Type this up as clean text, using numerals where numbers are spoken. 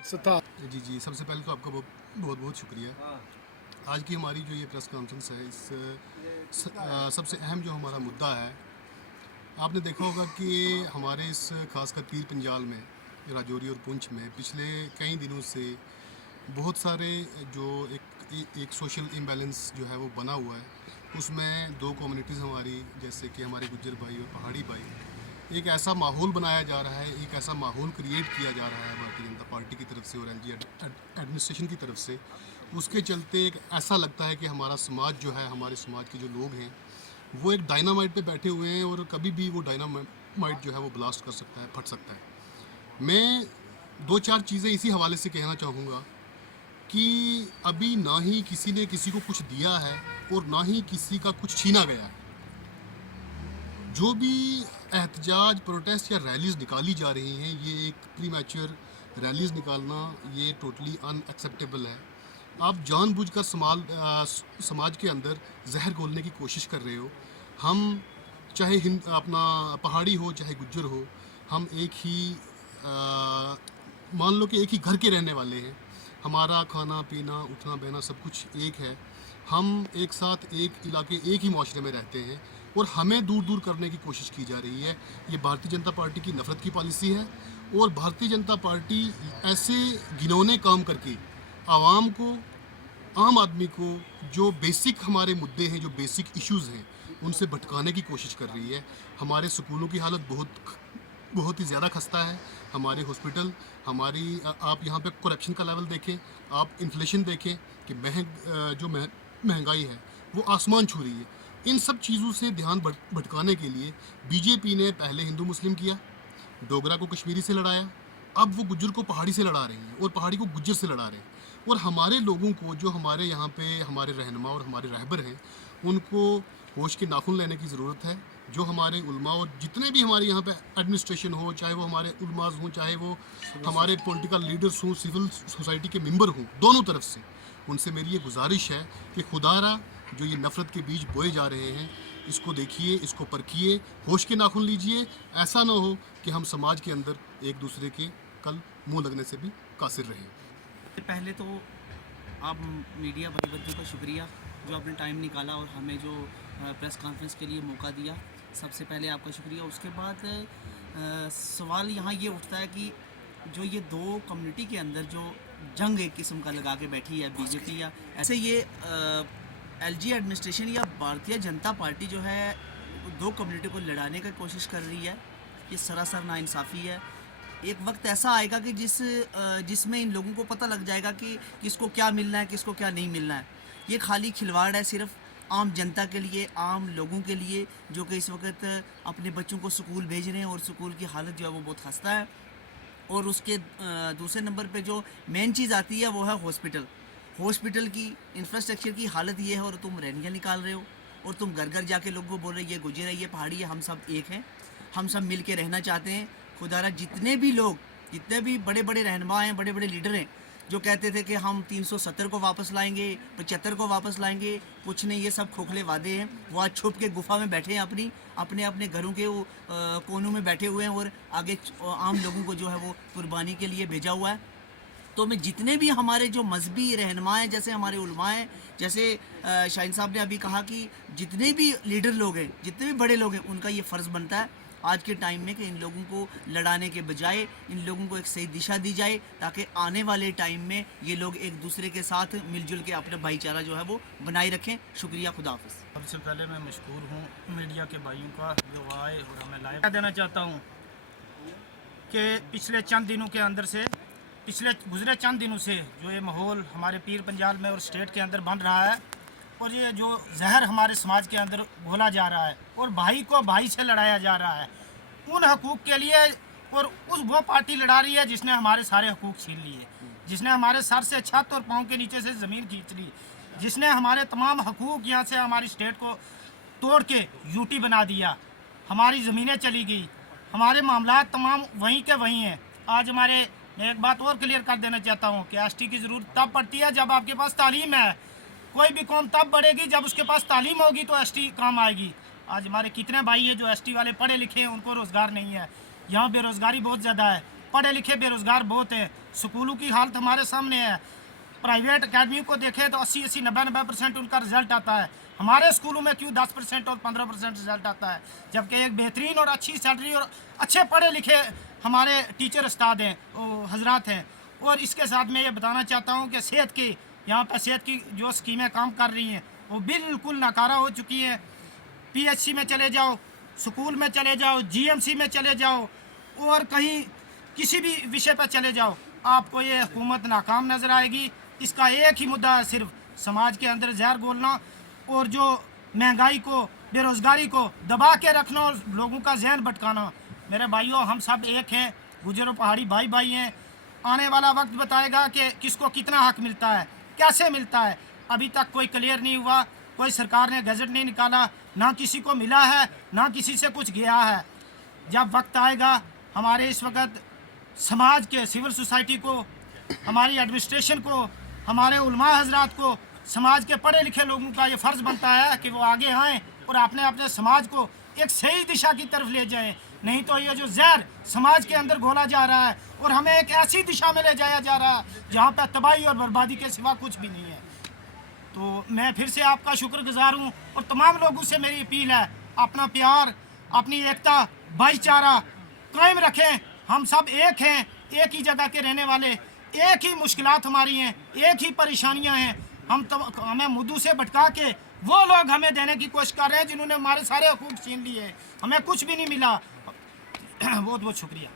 जी जी, सबसे पहले तो आपका बहुत बहुत शुक्रिया। आज की हमारी जो ये प्रेस कॉन्फ्रेंस है, सबसे अहम जो हमारा मुद्दा है, आपने देखा होगा कि हमारे इस खासकर पीर पंजाल में, राजौरी और पुंछ में पिछले कई दिनों से बहुत सारे जो एक सोशल इम्बैलेंस जो है वो बना हुआ है। उसमें दो कम्युनिटीज़ हमारी, जैसे कि हमारे गुज्जर भाई और पहाड़ी भाई, एक ऐसा माहौल बनाया जा रहा है, एक ऐसा माहौल क्रिएट किया जा रहा है भारतीय जनता पार्टी की तरफ से और एलजी एडमिनिस्ट्रेशन की तरफ से। उसके चलते एक ऐसा लगता है कि हमारा समाज जो है, हमारे समाज के जो लोग हैं, वो एक डायनामाइट पे बैठे हुए हैं और कभी भी वो डायनामाइट जो है वो ब्लास्ट कर सकता है, फट सकता है। मैं दो चार चीज़ें इसी हवाले से कहना चाहूँगा कि अभी ना ही किसी ने किसी को कुछ दिया है और ना ही किसी का कुछ छीना गया है। जो भी एहतजाज, प्रोटेस्ट या रैलीज निकाली जा रही हैं, ये एक प्रीमैच्योर रैलीज निकालना ये टोटली अनएक्सेप्टेबल है। आप जानबूझकर समाज के अंदर जहर घोलने की कोशिश कर रहे हो। हम चाहे अपना पहाड़ी हो चाहे गुज्जर हो, हम एक ही मान लो कि एक ही घर के रहने वाले हैं। हमारा खाना पीना उठना बहना सब कुछ एक है। हम एक साथ एक इलाके एक ही माशरे में रहते हैं और हमें दूर दूर करने की कोशिश की जा रही है। ये भारतीय जनता पार्टी की नफ़रत की पॉलिसी है और भारतीय जनता पार्टी ऐसे घिनौने काम करके आवाम को, आम आदमी को, जो बेसिक हमारे मुद्दे हैं, जो बेसिक इश्यूज़ हैं, उनसे भटकाने की कोशिश कर रही है। हमारे स्कूलों की हालत बहुत ही ज़्यादा खस्ता है। हमारे हॉस्पिटल, आप यहाँ पे करप्शन का लेवल देखें, आप इन्फ्लेशन देखें कि महंगाई है वो आसमान छू रही है। इन सब चीज़ों से ध्यान भटकाने के लिए बीजेपी ने पहले हिंदू मुस्लिम किया, डोगरा को कश्मीरी से लड़ाया, अब वो गुज्जर को पहाड़ी से लड़ा रही हैं और पहाड़ी को गुज्जर से लड़ा रहे हैं। और हमारे लोगों को, जो हमारे यहाँ पे हमारे रहनुमा और हमारे रहबर हैं, उनको होश के नाखून लेने की ज़रूरत है। जो हमारे उलमा और जितने भी हमारे यहाँ पे एडमिनिस्ट्रेशन हो, चाहे वो हमारे उलमाज हों, चाहे वो हमारे पॉलिटिकल लीडर्स हों, सिविल सोसाइटी के मेंबर हों, दोनों तरफ से उनसे मेरी ये गुजारिश है कि खुदारा जो ये नफ़रत के बीज बोए जा रहे हैं, इसको देखिए, इसको परखिए, होश के नाखून लीजिए। ऐसा ना हो कि हम समाज के अंदर एक दूसरे के कल मुंह लगने से भी कासिर रहें। पहले तो आप मीडिया भाई बंधु का शुक्रिया जो आपने टाइम निकाला और हमें जो प्रेस कॉन्फ्रेंस के लिए मौका दिया, सबसे पहले आपका शुक्रिया। उसके बाद सवाल यहाँ ये उठता है कि जो ये दो कम्युनिटी के अंदर जो जंग एक किस्म का लगा के बैठी है बीजेपी, या ऐसे ये एलजी एडमिनिस्ट्रेशन या भारतीय जनता पार्टी जो है दो कम्युनिटी को लड़ाने की कोशिश कर रही है, ये सरासर नाइंसाफ़ी है। एक वक्त ऐसा आएगा कि जिसमें इन लोगों को पता लग जाएगा कि किसको क्या मिलना है, किसको क्या नहीं मिलना है। ये खाली खिलवाड़ है सिर्फ आम जनता के लिए, आम लोगों के लिए, जो कि इस वक्त अपने बच्चों को स्कूल भेज रहे हैं और स्कूल की हालत जो है वो बहुत खस्ता है। और उसके दूसरे नंबर पे जो मेन चीज़ आती है वो है हॉस्पिटल की इंफ्रास्ट्रक्चर की हालत ये है। और तुम रैलियाँ निकाल रहे हो और तुम घर घर जाके लोगों को बोल रहे ये गुजर है, ये पहाड़ी है, हम सब एक हैं, हम सब मिल के रहना चाहते हैं। खुदारा जितने भी लोग, जितने भी बड़े बड़े रहनुमा हैं, बड़े बड़े लीडर हैं, जो कहते थे कि हम 370 को वापस लाएंगे, 75 को वापस लाएंगे, कुछ नहीं, ये सब खोखले वादे हैं। वो आज छुप के गुफा में बैठे हैं, अपने घरों के कोनों में बैठे हुए हैं और आगे आम लोगों को जो है वो कुर्बानी के लिए भेजा हुआ है। तो मैं जितने भी हमारे जो मजहबी रहनुमा हैं, जैसे हमारे उलमा हैं, जैसे शाहीन साहब ने अभी कहा कि जितने भी लीडर लोग हैं, जितने भी बड़े लोग हैं, उनका ये फ़र्ज़ बनता है आज के टाइम में कि इन लोगों को लड़ाने के बजाय इन लोगों को एक सही दिशा दी जाए, ताकि आने वाले टाइम में ये लोग एक दूसरे के साथ मिलजुल के अपना भाईचारा जो है वो बनाए रखें। शुक्रिया, खुदा हाफ़िज़। सबसे पहले मैं मशकूर हूँ मीडिया के भाइयों का जो आए और हमें लाइव देना चाहता हूँ कि पिछले गुजरे चंद दिनों से जो ये माहौल हमारे पीर पंजाल में और स्टेट के अंदर बन रहा है और ये जो जहर हमारे समाज के अंदर घोला जा रहा है और भाई को भाई से लड़ाया जा रहा है उन हकूक़ के लिए, और वो पार्टी लड़ा रही है जिसने हमारे सारे हकूक़ छीन लिए, जिसने हमारे सर से छत और पाँव के नीचे से ज़मीन खींच ली, जिसने हमारे तमाम हकूक़ यहाँ से हमारी स्टेट को तोड़ के यूटी बना दिया, हमारी ज़मीनें चली गई, हमारे मामला तमाम वहीं के वहीं हैं। आज मैं एक बात और क्लियर कर देना चाहता हूँ कि एसटी की ज़रूरत तब पड़ती है जब आपके पास तालीम है। कोई भी कौम तब बढ़ेगी जब उसके पास तालीम होगी तो एसटी काम आएगी। आज हमारे कितने भाई हैं जो एसटी वाले पढ़े लिखे हैं, उनको रोज़गार नहीं है, यहाँ बेरोज़गारी बहुत ज़्यादा है। पढ़े लिखे बेरोज़गार बहुत हैं। स्कूलों की हालत हमारे सामने है। प्राइवेट अकेडमी को देखें तो 80-80, 90-90% उनका रिजल्ट आता है। हमारे स्कूलों में क्यों 10% और 15% रिजल्ट आता है, जबकि एक बेहतरीन और अच्छी सैलरी और अच्छे पढ़े लिखे हमारे टीचर उस्ताद हैं, हजरात हैं। और इसके साथ मैं ये बताना चाहता हूँ कि सेहत की, यहाँ पर सेहत की जो स्कीमें काम कर रही हैं वो बिल्कुल नाकारा हो चुकी हैं। PHC में चले जाओ, स्कूल में चले जाओ, GMC में चले जाओ और कहीं किसी भी विषय पर चले जाओ, आपको ये हुकूमत नाकाम नज़र आएगी। इसका एक ही मुद्दा है, सिर्फ समाज के अंदर जहर घोलना और जो महंगाई को, बेरोज़गारी को दबा के रखना और लोगों का जहन भटकाना। मेरे भाइयों, हम सब एक हैं, गुजर और पहाड़ी भाई भाई हैं। आने वाला वक्त बताएगा कि किसको कितना हक मिलता है, कैसे मिलता है। अभी तक कोई क्लियर नहीं हुआ, कोई सरकार ने गजट नहीं निकाला, ना किसी को मिला है, ना किसी से कुछ गया है। जब वक्त आएगा, हमारे इस वक्त समाज के, सिविल सोसाइटी को, हमारी एडमिनिस्ट्रेशन को, हमारे उलमा हजरात को, समाज के पढ़े लिखे लोगों का ये फ़र्ज़ बनता है कि वो आगे आएँ और अपने अपने समाज को एक सही दिशा की तरफ ले जाएं। नहीं तो ये जो जहर समाज के अंदर घोला जा रहा है और हमें एक ऐसी दिशा में ले जाया जा रहा है जहाँ पर तबाही और बर्बादी के सिवा कुछ भी नहीं है। तो मैं फिर से आपका शुक्रगुजार हूँ और तमाम लोगों से मेरी अपील है, अपना प्यार, अपनी एकता, भाईचारा कायम रखें। हम सब एक हैं, एक ही जगह के रहने वाले, एक ही मुश्किलात हमारी हैं, एक ही परेशानियां हैं। हमें मुद्दों से भटका के वो लोग हमें देने की कोशिश कर रहे हैं जिन्होंने हमारे सारे हकूक़ छीन लिए। हमें कुछ भी नहीं मिला। बहुत बहुत शुक्रिया।